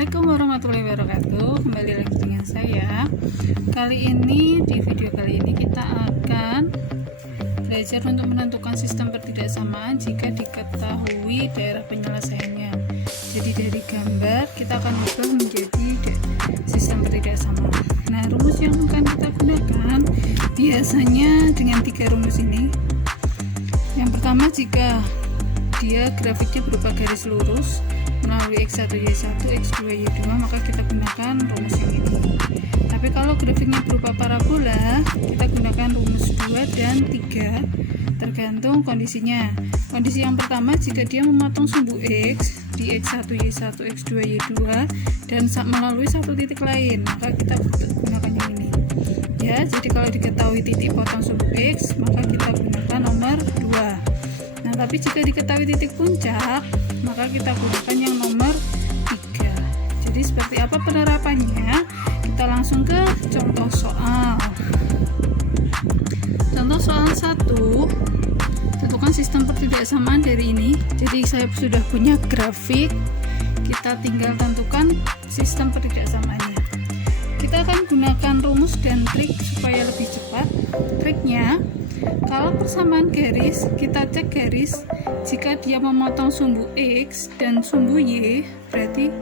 Assalamualaikum warahmatullahi wabarakatuh. Kembali lagi dengan saya. Kali ini, di video kali ini kita akan belajar untuk menentukan sistem pertidaksamaan jika diketahui daerah penyelesaiannya. Jadi dari gambar kita akan ubah menjadi sistem pertidaksamaan. Nah, rumus yang akan kita gunakan biasanya dengan 3 rumus ini. Yang pertama, jika dia grafiknya berupa garis lurus melalui X1, Y1, X2, Y2, maka kita gunakan rumus yang ini. Tapi kalau grafiknya berupa parabola, kita gunakan rumus 2 dan 3 tergantung kondisinya. Kondisi yang pertama, jika dia memotong sumbu X di X1, Y1, X2, Y2 dan melalui satu titik lain, maka kita gunakan yang ini. Ya, jadi kalau diketahui titik potong sumbu X, maka kita gunakan nomor 2. Nah, tapi jika diketahui titik puncak, maka kita gunakan yang nomor 3. Jadi seperti apa penerapannya? Kita langsung ke contoh soal. Contoh soal 1, tentukan sistem pertidaksamaan dari ini. Jadi saya sudah punya grafik, kita tinggal tentukan sistem pertidaksamaannya. Kita akan gunakan rumus dan trik supaya lebih cepat. Triknya, kalau persamaan garis, kita cek garis. Jika dia memotong sumbu X dan sumbu Y, berarti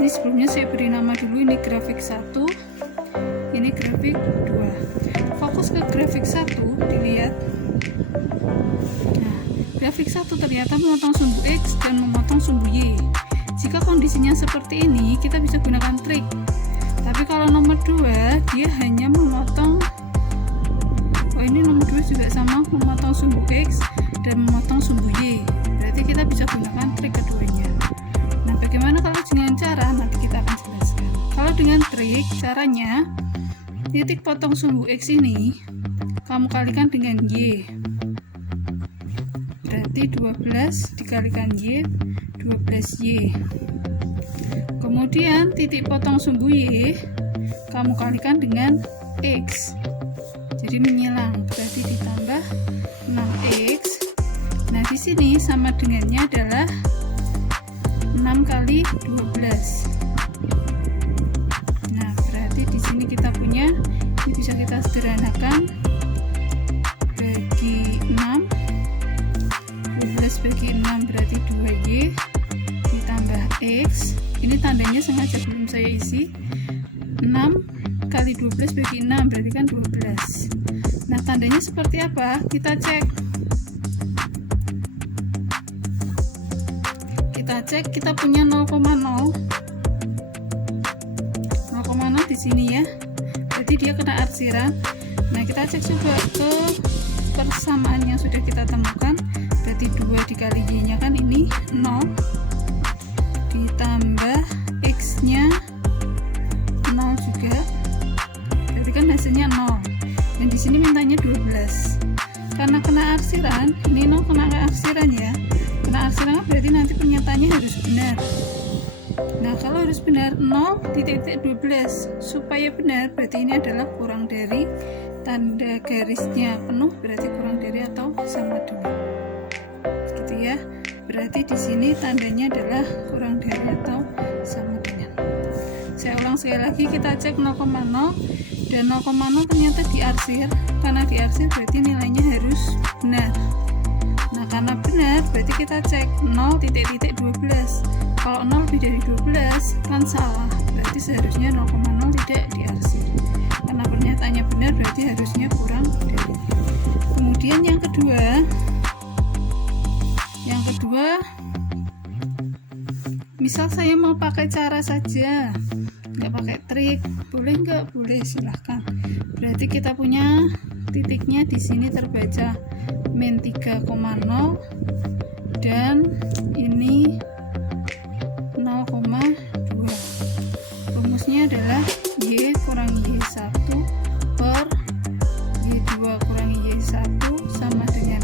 ini sebelumnya saya beri nama dulu, ini grafik 1, ini grafik 2. Fokus ke grafik 1, dilihat. Nah, grafik 1 ternyata memotong sumbu X dan memotong sumbu Y. Jika kondisinya seperti ini, kita bisa gunakan trik. Tapi kalau nomor 2, dia hanya memotong, ini nomor 2 juga sama, memotong sumbu X dan memotong sumbu Y. Berarti kita bisa gunakan trik keduanya. Nah, bagaimana kalau dengan cara? Nanti kita akan jelaskan. Kalau dengan trik, caranya titik potong sumbu X ini kamu kalikan dengan Y. Berarti 12 dikalikan Y, 12Y. Kemudian titik potong sumbu Y kamu kalikan dengan X. Jadi menyilang, berarti ditambah 6X. Nah, di sini sama dengannya adalah 6 kali 12. Nah, berarti di sini kita punya, ini bisa kita sederhanakan, bagi 6, 12 bagi 6 berarti 2Y, ditambah X. Ini tandanya sengaja belum saya isi. 6 kali 12 bagi 6 berarti kan 12. Nah, tandanya seperti apa? Kita cek. Kita punya 0,0. 0,0 di sini ya. Berarti dia kena arsiran. Nah, kita cek coba ke persamaan yang sudah kita temukan. Berarti 2 dikali Y-nya kan ini 0. Ditambah X-nya 0 juga. Berarti kan hasilnya 0. Dan di sini mintanya 12. Karena kena arsiran, ini 0 kena arsiran ya. Kena arsiran berarti nanti pernyataannya harus benar. Nah, kalau harus benar 0 titik 12. Supaya benar berarti ini adalah kurang dari, tanda garisnya penuh berarti kurang dari atau sama dengan. Gitu ya. Berarti di sini tandanya adalah kurang dari atau sama dengan. Saya ulang sekali lagi, kita cek 0,0 dan 0,0 ternyata diarsir. Karena diarsir berarti nilainya harus benar. Nah, karena benar berarti kita cek 0 titik 12. Kalau 0 lebih dari 12 kan salah, berarti seharusnya 0,0 tidak diarsir. Karena pernyataannya benar berarti harusnya kurang dari. Kemudian yang kedua, misal saya mau pakai cara saja, nggak pakai trik, boleh nggak? Boleh, silahkan. Berarti kita punya titiknya di sini terbaca min 3,0 dan ini 0,2. Rumusnya adalah Y kurangi Y1 per Y2 kurangi Y1 sama dengan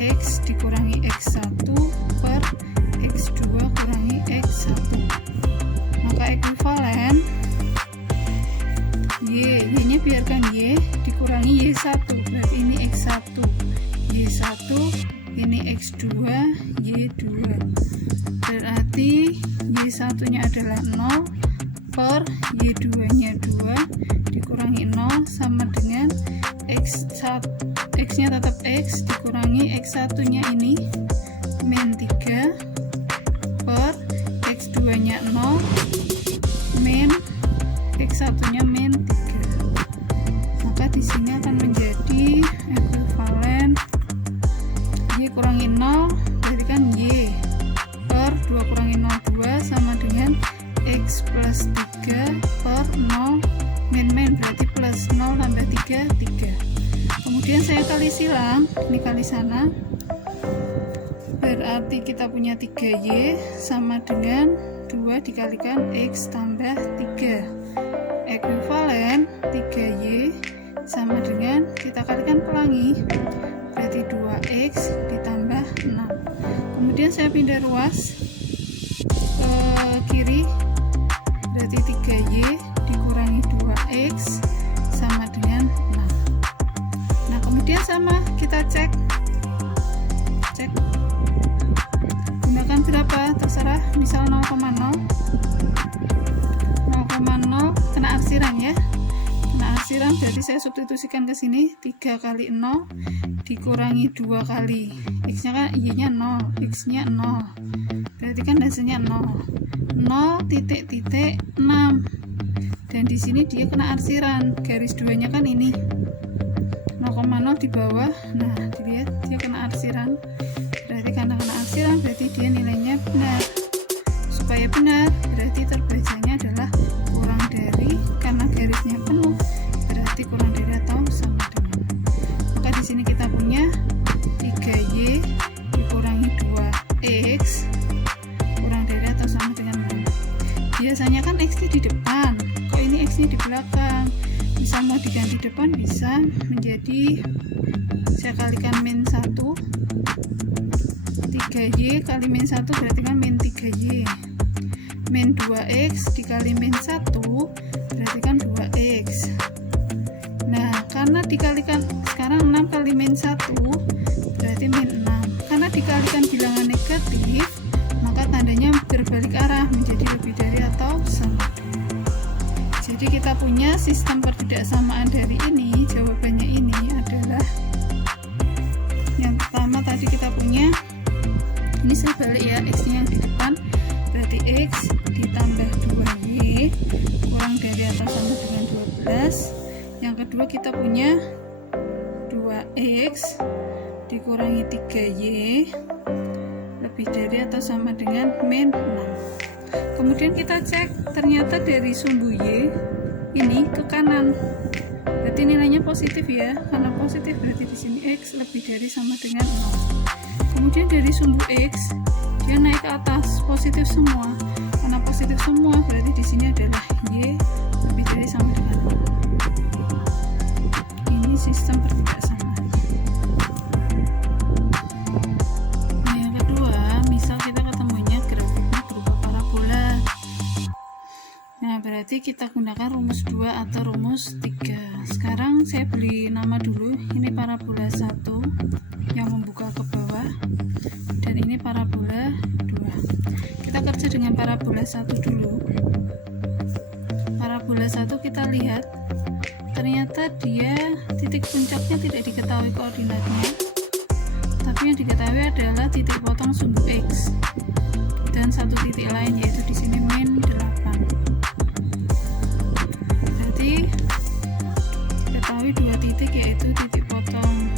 X dikurangi X1 per X2 kurangi X1. Maka ekuivalen Y-nya biarkan Y dikurangi Y1, berarti ini X1, Y1 ini X2 Y2, berarti Y1 nya adalah 0 per Y2 nya 2 dikurangi 0 sama dengan X1, X nya tetap X dikurangi X1 nya ini min 3 per X2 nya 0 min X1 nya min 3. Maka di sini akan menjadi ekuivalen Y kurangi 0, berarti kan Y per 2 kurangi 0 2 sama dengan X plus 3 per 0 min berarti plus 0 tambah 3 3. Kemudian saya kali silang, ini kali sana, berarti kita punya 3Y sama dengan 2 dikalikan X tambah 3, ekuivalen 3Y sama dengan, kita kalikan pelangi, berarti 2X ditambah 6. Kemudian saya pindah ruas ke kiri, berarti 3Y dikurangi 2X sama dengan 6. Nah kemudian sama, kita cek gunakan berapa, terserah, misal 0,0 kena arsiran ya, kena arsiran, berarti saya substitusikan ke sini 3 kali 0 dikurangi 2 kali X nya kan, Y nya 0, X nya 0, berarti kan hasilnya 0 0,6, dan di sini dia kena arsiran, garis 2 nya kan ini 0,0 di bawah. Nah dilihat dia kena arsiran, berarti karena kena arsiran berarti dia nilainya benar. Supaya benar berarti terbacanya adalah kurang dari, karena garisnya penuh berarti kurang dari atau sama dengan. Maka di sini kita punya 3Y dikurangi 2X kurang dari atau sama dengan 6. Biasanya kan X nya di depan, kok ini X nya di belakang. Bisa mau diganti depan, bisa menjadi, saya kalikan min 1, 3Y kali min 1 berarti kan min 3Y, min 2X dikali min 1 berarti kan 2X. Nah karena dikalikan sekarang 6 kali min 1 berarti min 6, karena dikalikan bilangan negatif maka tandanya berbalik arah menjadi lebih dari atau sama. Jadi kita punya sistem pertidaksamaan dari ini, jawabannya ini adalah yang pertama tadi kita punya, ini saya balik ya, X nya yang di depan berarti X ditambah 2Y kurang dari atau sama dengan 12. Yang kedua kita punya 2X dikurangi 3Y lebih dari atau sama dengan min 6. Kemudian kita cek, ternyata dari sumbu Y ini ke kanan, berarti nilainya positif ya, karena positif berarti di sini X lebih dari sama dengan 0. Kemudian dari sumbu X dia naik ke atas, positif semua, karena positif semua berarti di sini adalah Y lebih dari sama dengan 0. Ini sistem pertidaksamaan. Nah yang kedua, misal kita ketemunya grafiknya berupa parabola. Nah berarti kita gunakan rumus 2 atau rumus 3. Sekarang saya beri nama dulu, ini parabola 1 yang membuka ke bawah, dan ini parabola 2. Kita kerja dengan parabola 1 dulu. Parabola 1 kita lihat, ternyata dia titik puncaknya tidak diketahui koordinatnya, tapi yang diketahui adalah titik potong sumbu X dan satu titik lain, yaitu di sini min 8. Berarti diketahui dua titik, yaitu titik potong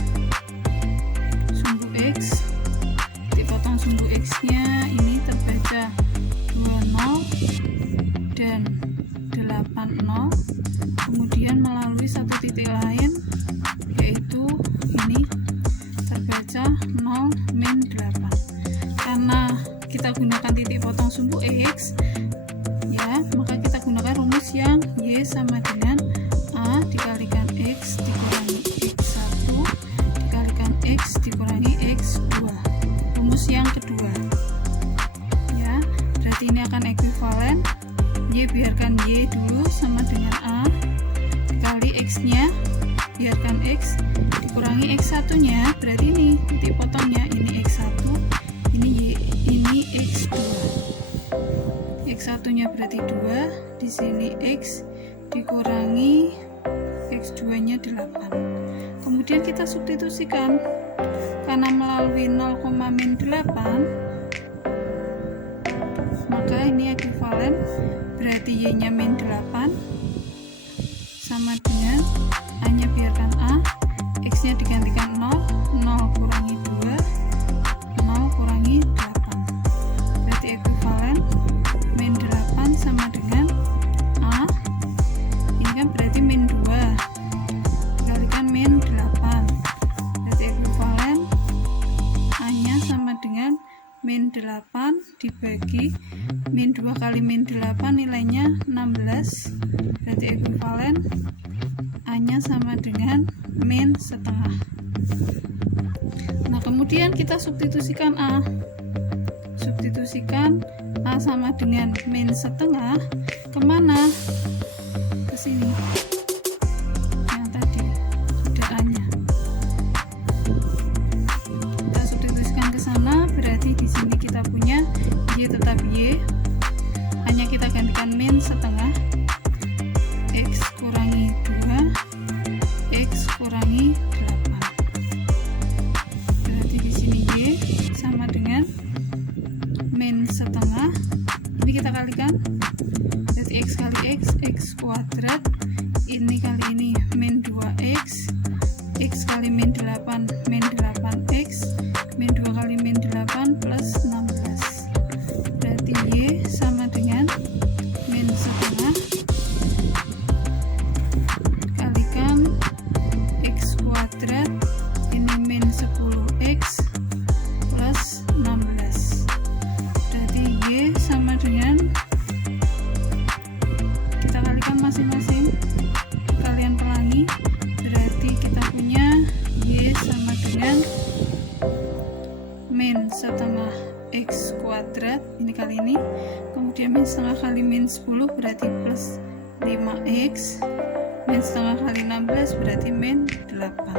sumbu X. Titik potong sumbu X nya ini terbaca 20 dan 80. Kemudian melalui satu titik lain, yaitu ini terbaca 0 min 8. Karena kita gunakan titik potong sumbu X ya, maka kita gunakan rumus yang Y sama dengan A dikalikan X dikurangi X1 dikalikan X dikurangi X2, rumus yang kedua ya. Berarti ini akan ekuivalen Y, biarkan Y dulu sama dengan A dikali X nya, biarkan X dikurangi X1 nya, berarti ini titik potongnya ini Y-nya berarti 2, di sini X dikurangi X2-nya 8. Kemudian kita substitusikan, karena melalui 0,-8, maka ini ekuivalen, berarti Y-nya -8 sama dengan A-nya biarkan A, X-nya digantikan 0, 0 kurangi 2, 0 kurangi 8, berarti ekuivalen -8 sama dengan A, ini kan berarti -2 dikalikan -8, berarti ekuivalen A-nya sama dengan -8 dibagi -2 kali -8 nilainya 16, berarti ekuivalen A-nya sama dengan -setengah. Nah, kemudian kita substitusikan A. Substitusikan A sama dengan -setengah kemana? Ke sini. Yang tadi sudah A-nya. Kita substitusikan ke sana, berarti di sini kita punya Y tetap Y. A-nya kita gantikan -setengah. X kurangi 2, X kurangi 8, berarti di sini Y sama dengan -setengah, ini kita kalikan, berarti X kali X kuadrat, ini kali ini -2X, X kali -8 -8X, -2 kali -8 plus 16, berarti Y sama dengan -setengah kalikan X kuadrat, ini -10X plus 16, berarti Y sama dengan, kita kalikan masing-masing, kalian pelangi, berarti kita punya Y sama dengan -setengah X kuadrat, ini kali ini, kemudian -setengah kali -10 berarti plus 5X, -setengah kali 16 berarti -8.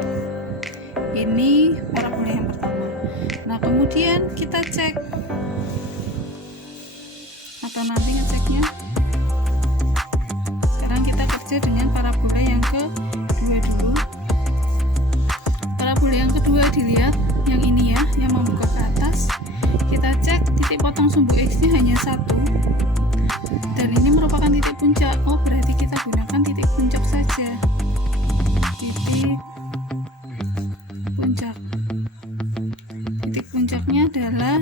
Ini parabola yang pertama. Nah, kemudian kita cek, atau nanti ngeceknya. Sekarang kita kerja dengan parabola yang kedua dulu. Parabola yang kedua dilihat, yang ini ya, yang membuka ke atas. Kita cek titik potong sumbu X nya hanya 1, dan ini merupakan titik puncak. Oh, berarti kita gunakan titik puncak saja. Titik puncak. Titik puncaknya adalah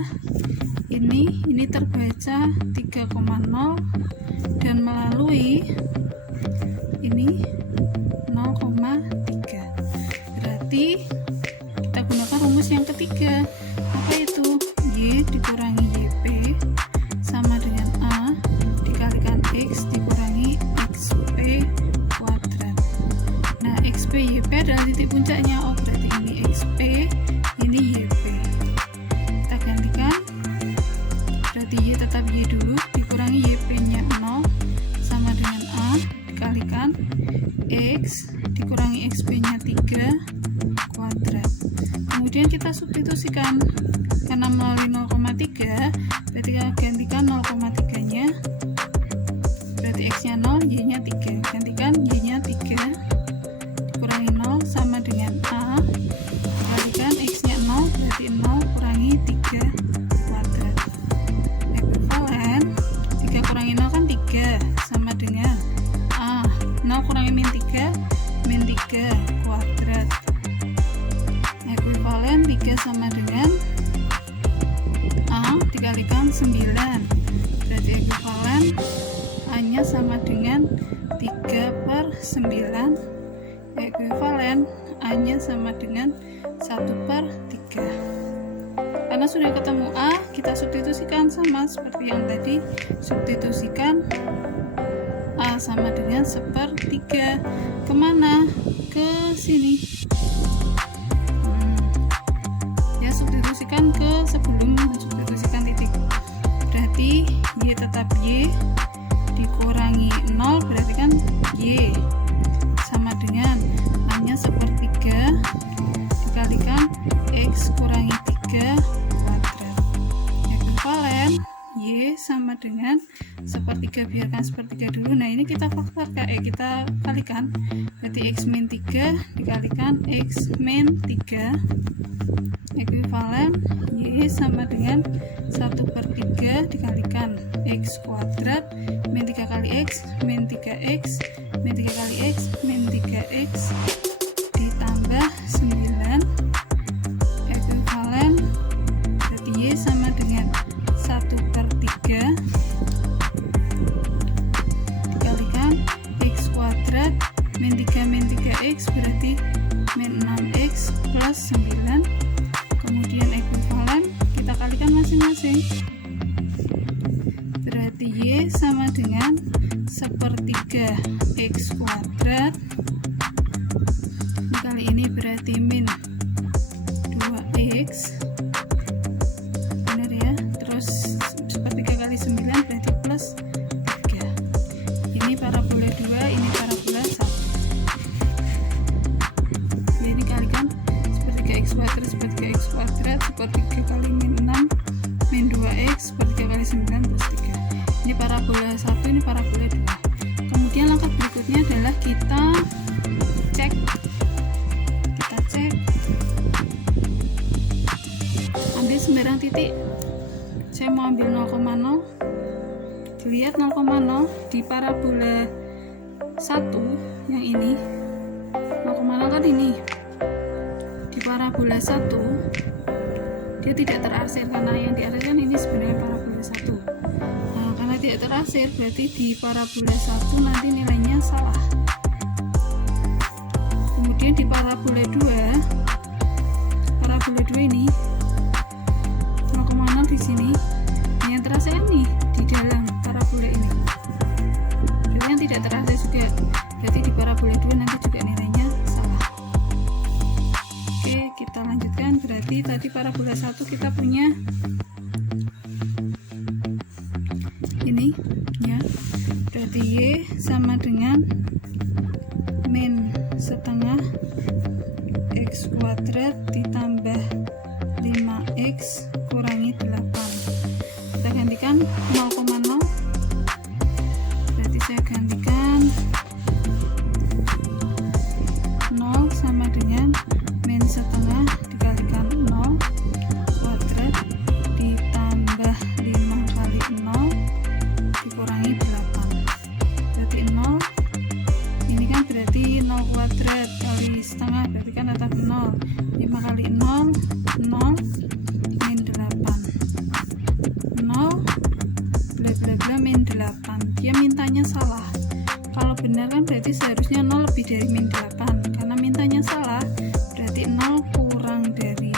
ini terbaca 3,0 dan melalui ini 0,3. Berarti kita gunakan rumus yang ketiga. Apa itu? Y dikurangi YP sama dengan A dikalikan X dikurangi XP kuadrat. Nah, XP YP adalah titik puncaknya. Oh, berarti ini XP, ini YP. Kita gantikan, berarti Y tetap Y dulu, dikurangi YP nya 0 sama dengan A dikalikan X dikurangi XP nya 3 kuadrat. Kemudian kita substitusikan, karena melalui 0,3 berarti kita gantikan 0,3 nya, berarti X nya 0, Y nya 3, gantikan Y nya 3 dikurangi 0 sama dengan A dikalikan X nya 0, berarti 0 kurangi 3 kuadrat, ekuivalen 3 kurangi 0 kan 3 sama dengan A, 0 kurangi -3 kuadrat, ekuivalen 3 sama dengan A dikalikan 9, berarti ekuivalen A nya sama dengan 3/9, ekuivalen A nya sama dengan 1/3. Karena sudah ketemu A, kita substitusikan sama seperti yang tadi, substitusikan A sama dengan 1/3. Kemana? Ke sini. Ya, substitusikan ke sebelum mensubstitusikan titik. Berarti Y tetap Y dikurangi 0, berarti kan Y sama dengan A nya 1/3 dikalikan X kurangi 3 kuadrat, ekuivalen Y sama dengan sepertiga, biarkan sepertiga dulu. Nah ini kita faktorkan, kita kalikan, berarti X min 3 dikalikan X min 3 ekuivalen Y sama dengan 1/3 dikalikan X kuadrat min 3 kali X min 3X min 3 kali X min 3X ditambah 9 ekuivalen, berarti Y sama dengan 1/3 dikalikan X kuadrat min 3x berarti min 6x plus 9, kemudian ekuivalen kita kalikan masing-masing, berarti Y sama dengan 1/3 X kuadrat kali ini berarti min 2x, benar ya, terus 1/3 kali 9 berarti plus 3. Ini parabola 2, ini parabola 1. Jadi kalikan 1/3 x kuadrat 1/3 x kuadrat 1/3 kali min 6 min 2x 1/3 kali 9 plus 3. Ini parabola 1, ini parabola 2. Kemudian langkah berikutnya adalah kita cek ambil sembarang titik. Saya mau ambil 0,0, dilihat 0,0 di parabola 1 yang ini, 0,0 kan ini di parabola 1 dia tidak terarsir, karena yang diarsirkan ini sebenarnya parabola 1. Nah, karena tidak terarsir berarti di parabola 1 nanti nilainya salah. Kemudian di parabola 2 ini 0,0 di sini, yang terarsir nih di dalam parabola ini. Berarti yang tidak terarsir juga, berarti di parabola 2 nanti juga nilainya salah. Oke, kita lanjutkan. Berarti tadi parabola 1 kita punya ini ya, berarti Y sama dengan min setengah X kuadrat ditambah 5X kurangi 8. Kita gantikan 0,0, berarti saya gantikan 0 sama dengan min setengah dikalikan 0 kuadrat ditambah 5 kali 0 dikurangi 8, berarti 0. Ini kan berarti 0 kuadrat kali setengah, berarti kan tetap 0. 5 kali 0 0 min 8, 0 bla bla bla min 8. Dia mintanya salah. Kalau benar kan berarti seharusnya 0 lebih dari min 8, karena mintanya salah berarti 0 kurang dari.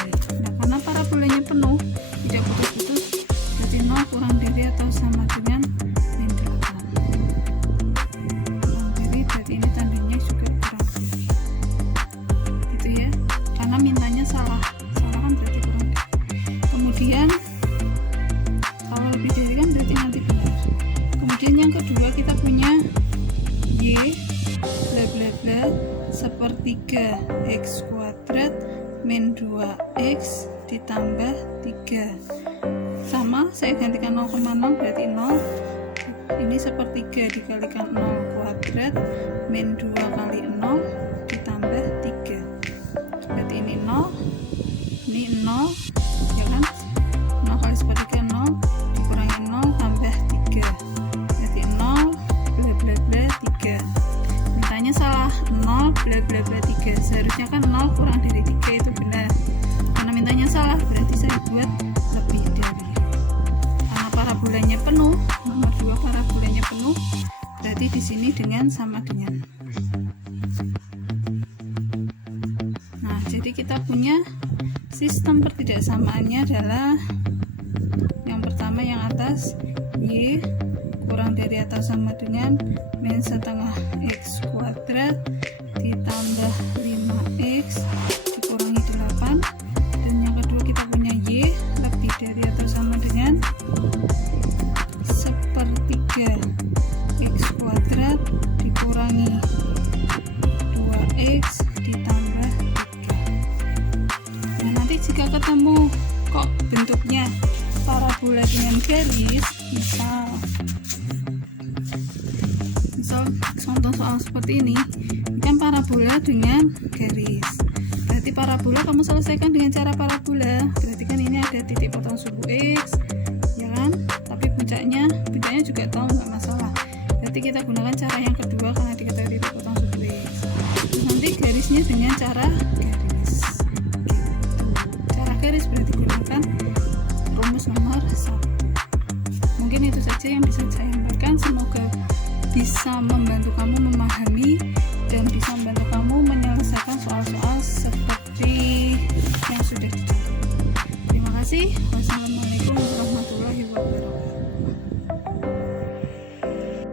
Nah, karena parabolanya penuh tidak putus-putus, berarti 0 kurang dari atau sama dengan min 8. Kurang dari berarti ini tandanya juga kurang dari, gitu ya, karena mintanya salah kan berarti kurang dari. Kemudian kalau lebih dari kan berarti nanti benar. Kemudian yang kedua kita punya Y bla bla bla 1/3 X kuadrat min 2X ditambah 3, sama saya gantikan 0,0 berarti 0. Ini 1/3 dikalikan 0 kuadrat min 2 kali 0 ditambah 3, berarti ini 0, ini 0 ya kan, 0 kali 1/3 0 dikurangi 0 tambah 3, berarti 0 bla bla bla 3. Mintanya salah, 0 bla bla bla 3, seharusnya kan 0 kurang dari 3 itu benar, karena mintanya salah berarti saya buat lebih dari. Karena parabolanya penuh, nomor 2 parabolanya penuh, berarti di sini dengan sama dengan. Nah, jadi kita punya sistem pertidaksamaannya adalah yang pertama yang atas, Y kurang dari atau sama dengan min setengah X kuadrat ditambah 5X dikurangi 8, dan yang kedua kita punya Y lebih dari atau sama dengan 1/3 X kuadrat dikurangi 2X ditambah 3. Nah, nanti jika ketemu kok bentuknya parabola dengan garis, misal contoh soal seperti ini kan parabola dengan garis, berarti parabola kamu selesaikan dengan cara parabola, berarti kan ini ada titik potong suku X ya kan, tapi puncaknya juga tahu, nggak masalah, berarti kita gunakan cara yang kedua karena diketahui titik potong suku X. Terus nanti garisnya dengan cara garis gitu. Cara garis berarti gunakan rumus nomor 1. Mungkin itu saja yang bisa saya sampaikan, semoga bisa membantu kamu memahami